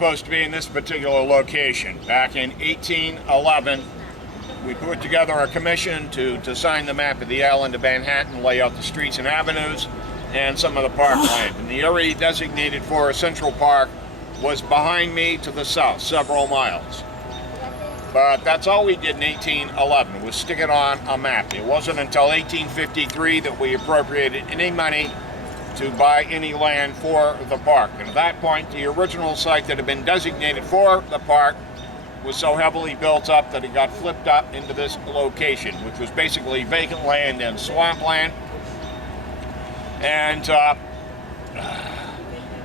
supposed to be in this particular location. Back in 1811, we put together a commission to design the map of the island of Manhattan, lay out the streets and avenues, and some of the parkland. And the area designated for Central Park was behind me to the south, several miles. But that's all we did in 1811, was stick it on a map. It wasn't until 1853 that we appropriated any money to buy any land for the park. And at that point, the original site that had been designated for the park was so heavily built up that it got flipped up into this location, which was basically vacant land and swampland. And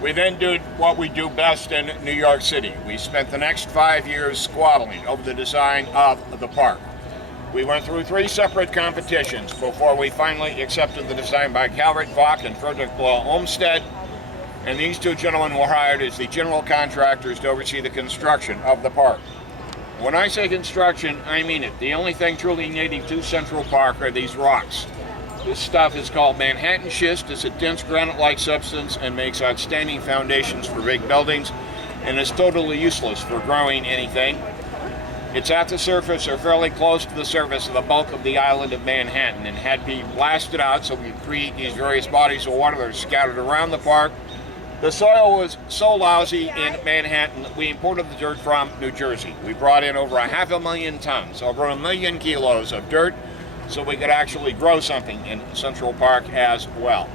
we then did what we do best in New York City. We spent the next 5 years squabbling over the design of the park. We went through 3 separate competitions before we finally accepted the design by Calvert Vaughn and Frederick Law Olmsted. And these 2 gentlemen were hired as the general contractors to oversee the construction of the park. When I say construction, I mean it. The only thing truly native to Central Park are these rocks. This stuff is called Manhattan schist. It's a dense granite-like substance and makes outstanding foundations for big buildings, and is totally useless for growing anything. It's at the surface or fairly close to the surface of the bulk of the island of Manhattan, and had to be blasted out so we create these various bodies of water that are scattered around the park. The soil was so lousy in Manhattan that we imported the dirt from New Jersey. We brought in over 500,000 tons, over 1 million kilos of dirt, so we could actually grow something in Central Park as well.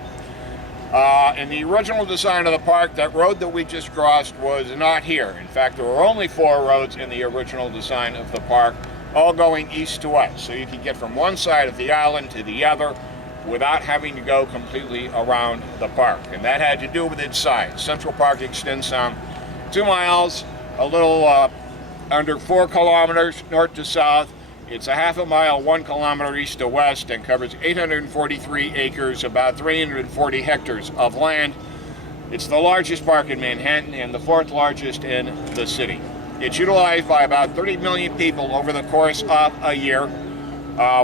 In the original design of the park, that road that we just crossed was not here. In fact, there were only 4 roads in the original design of the park, all going east to west. So you could get from one side of the island to the other without having to go completely around the park. And that had to do with its size. Central Park extends some 2 miles, a little under 4 kilometers north to south. It's a 1/2 mile, 1 kilometer east to west, and covers 843 acres, about 340 hectares of land. It's the largest park in Manhattan and the 4th largest in the city. It's utilized by about 30 million people over the course of a year,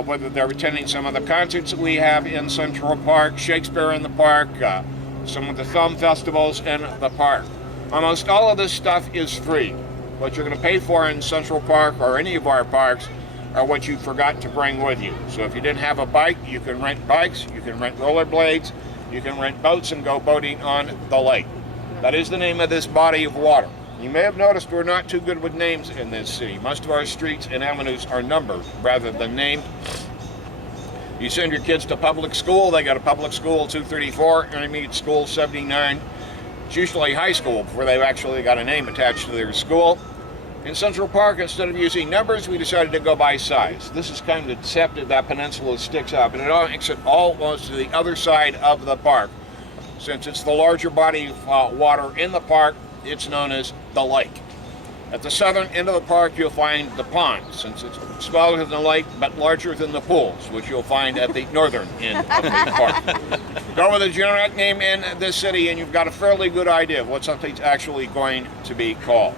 whether they're attending some of the concerts that we have in Central Park, Shakespeare in the park, some of the film festivals in the park. Almost all of this stuff is free. What you're going to pay for in Central Park or any of our parks are what you forgot to bring with you. So if you didn't have a bike, you can rent bikes, you can rent rollerblades, you can rent boats and go boating on the lake. That is the name of this body of water. You may have noticed we're not too good with names in this city. Most of our streets and avenues are numbered rather than named. You send your kids to public school, they got a public school 234, intermediate school 79. It's usually high school before they've actually got a name attached to their school. In Central Park, instead of using numbers, we decided to go by size. This is kind of deceptive, that peninsula sticks up, and it all makes it almost to the other side of the park. Since it's the larger body of water in the park, it's known as the lake. At the southern end of the park, you'll find the pond, since it's smaller than the lake, but larger than the pools, which you'll find at the northern end of the park. Go with a generic name in this city, and you've got a fairly good idea of what something's actually going to be called.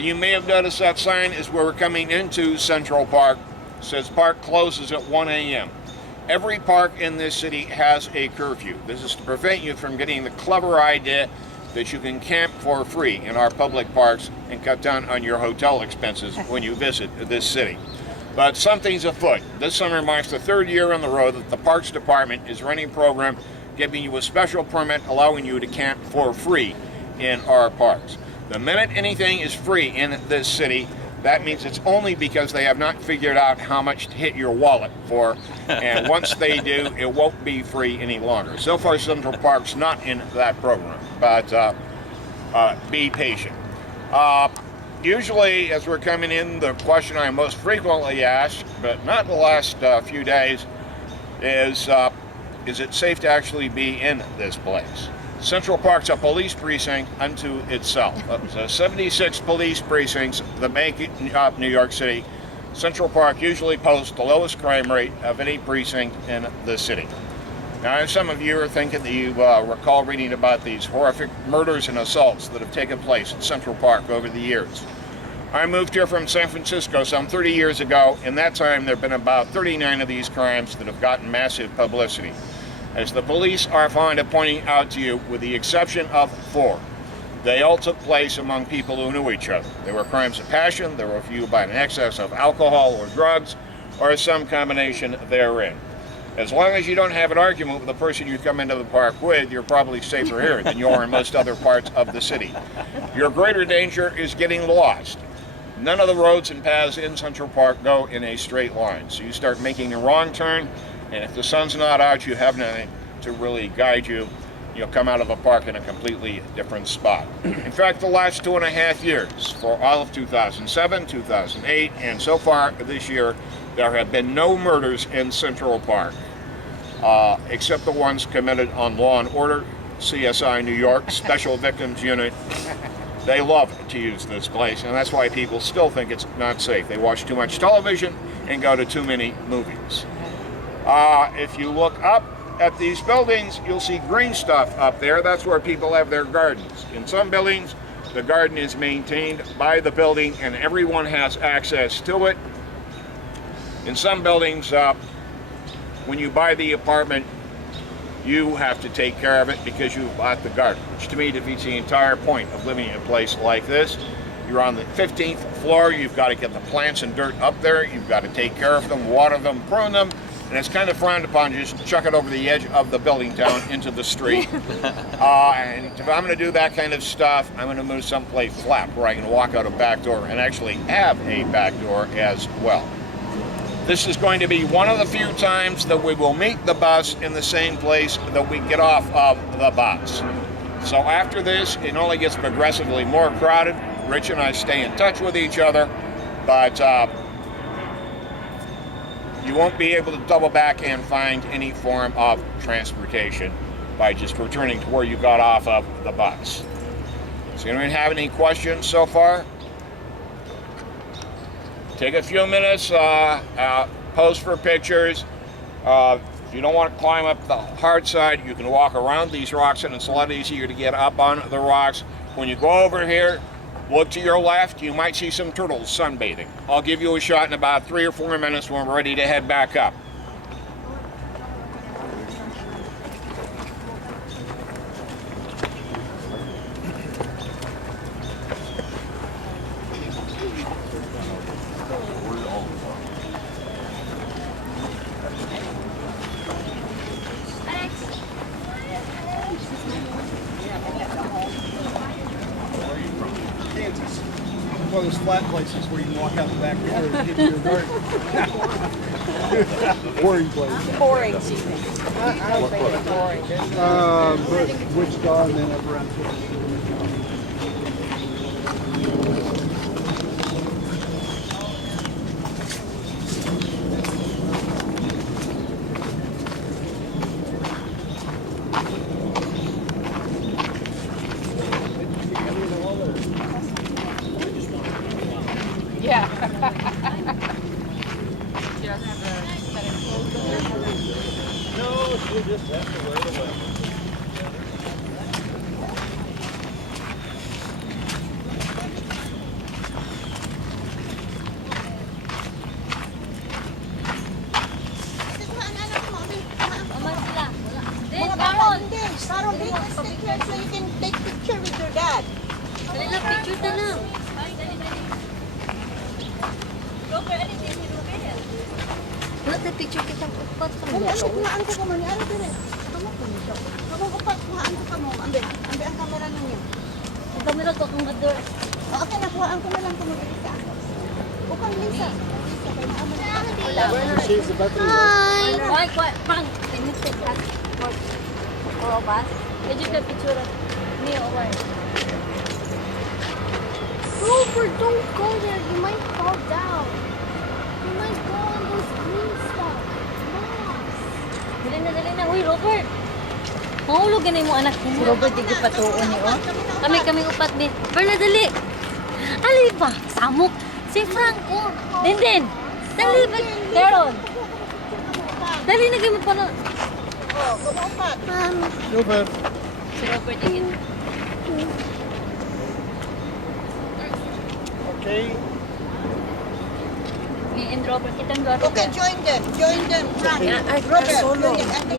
You may have noticed that sign is where we're coming into Central Park. It says park closes at 1 a.m. Every park in this city has a curfew. This is to prevent you from getting the clever idea that you can camp for free in our public parks and cut down on your hotel expenses when you visit this city. But something's afoot. This summer marks the 3rd year in a row that the Parks Department is running a program giving you a special permit allowing you to camp for free in our parks. The minute anything is free in this city, that means it's only because they have not figured out how much to hit your wallet for, and once they do, it won't be free any longer. So far, Central Park's not in that program, but be patient. Usually, as we're coming in, the question I most frequently asked, but not in the last few days, is it safe to actually be in this place? Central Park's a police precinct unto itself. Of 76 police precincts that make up New York City, Central Park usually posts the lowest crime rate of any precinct in the city. Now, if some of you are thinking that you recall reading about these horrific murders and assaults that have taken place in Central Park over the years. I moved here from San Francisco some 30 years ago. In that time, there have been about 39 of these crimes that have gotten massive publicity. As the police are fond of pointing out to you, with the exception of 4. They all took place among people who knew each other. There were crimes of passion, there were fueled by an excess of alcohol or drugs, or some combination therein. As long as you don't have an argument with the person you come into the park with, you're probably safer here than you are in most other parts of the city. Your greater danger is getting lost. None of the roads and paths in Central Park go in a straight line. So you start making a wrong turn, and if the sun's not out, you have nothing to really guide you. You'll come out of the park in a completely different spot. In fact, the last 2.5 years, for all of 2007, 2008, and so far this year, there have been no murders in Central Park, except the ones committed on Law and Order, CSI New York, Special Victims Unit. They love to use this place, and that's why people still think it's not safe. They watch too much television and go to too many movies. If you look up at these buildings, you'll see green stuff up there. That's where people have their gardens. In some buildings, the garden is maintained by the building and everyone has access to it. In some buildings, when you buy the apartment, you have to take care of it because you bought the garden, which to me defeats the entire point of living in a place like this. You're on the 15th floor, you've got to get the plants and dirt up there, you've got to take care of them, water them, prune them, and it's kind of frowned upon to just chuck it over the edge of the building down into the street. And if I'm going to do that kind of stuff, I'm going to move someplace flat where I can walk out a back door and actually have a back door as well. This is going to be one of the few times that we will meet the bus in the same place that we get off of the bus. So after this, it only gets progressively more crowded. Rich and I stay in touch with each other, but you won't be able to double back and find any form of transportation by just returning to where you got off of the bus. Does anyone have any questions so far? Take a few minutes, pose for pictures. If you don't want to climb up the hard side, you can walk around these rocks and it's a lot easier to get up on the rocks. When you go over here, look to your left, you might see some turtles sunbathing. I'll give you a shot in about 3 or 4 minutes when we're ready to head back up. One of those flat places where you can walk out the back door and get to your garden. Boring place. Boring, Stephen. I don't think it's boring. But Wichita and then up around Yeah. No, she just has to wear the weapon. Sharon, they can stick here so you can take picture with your dad. Dali na, picture na lang. Wala na picture kitang upat ka mo. Ano, kuhaan ko mo ni ano dire? Kamu ko nito. Kamu upat kuhaan ko mo. Ambe ang kamera ninyo. Ang kamera ko kung gador. Okay na kuhaan ko na lang kumo diri ka. Ukang Lisa. She's the battery. Hi! Ay, pang! Can you take that for all of us? Can you take a picture of me over? Robert, don't go there. You might fall down. You might go on those green stuff. Moss. Dali na. Uy, Robert! Mahulog ganun mo anak mo. Robert, di patuon ni o. Kami upat din. Berna, dali! Ali ba? Samok! Si Franco! Din! Dali ba? Carol! Dali na kayo mo pa na. Oh, kumo upat. Robert. Si Robert din. Okay. Me and Robert, kitang Robert. Okay, join them. Join them. Frank. Robert, join them.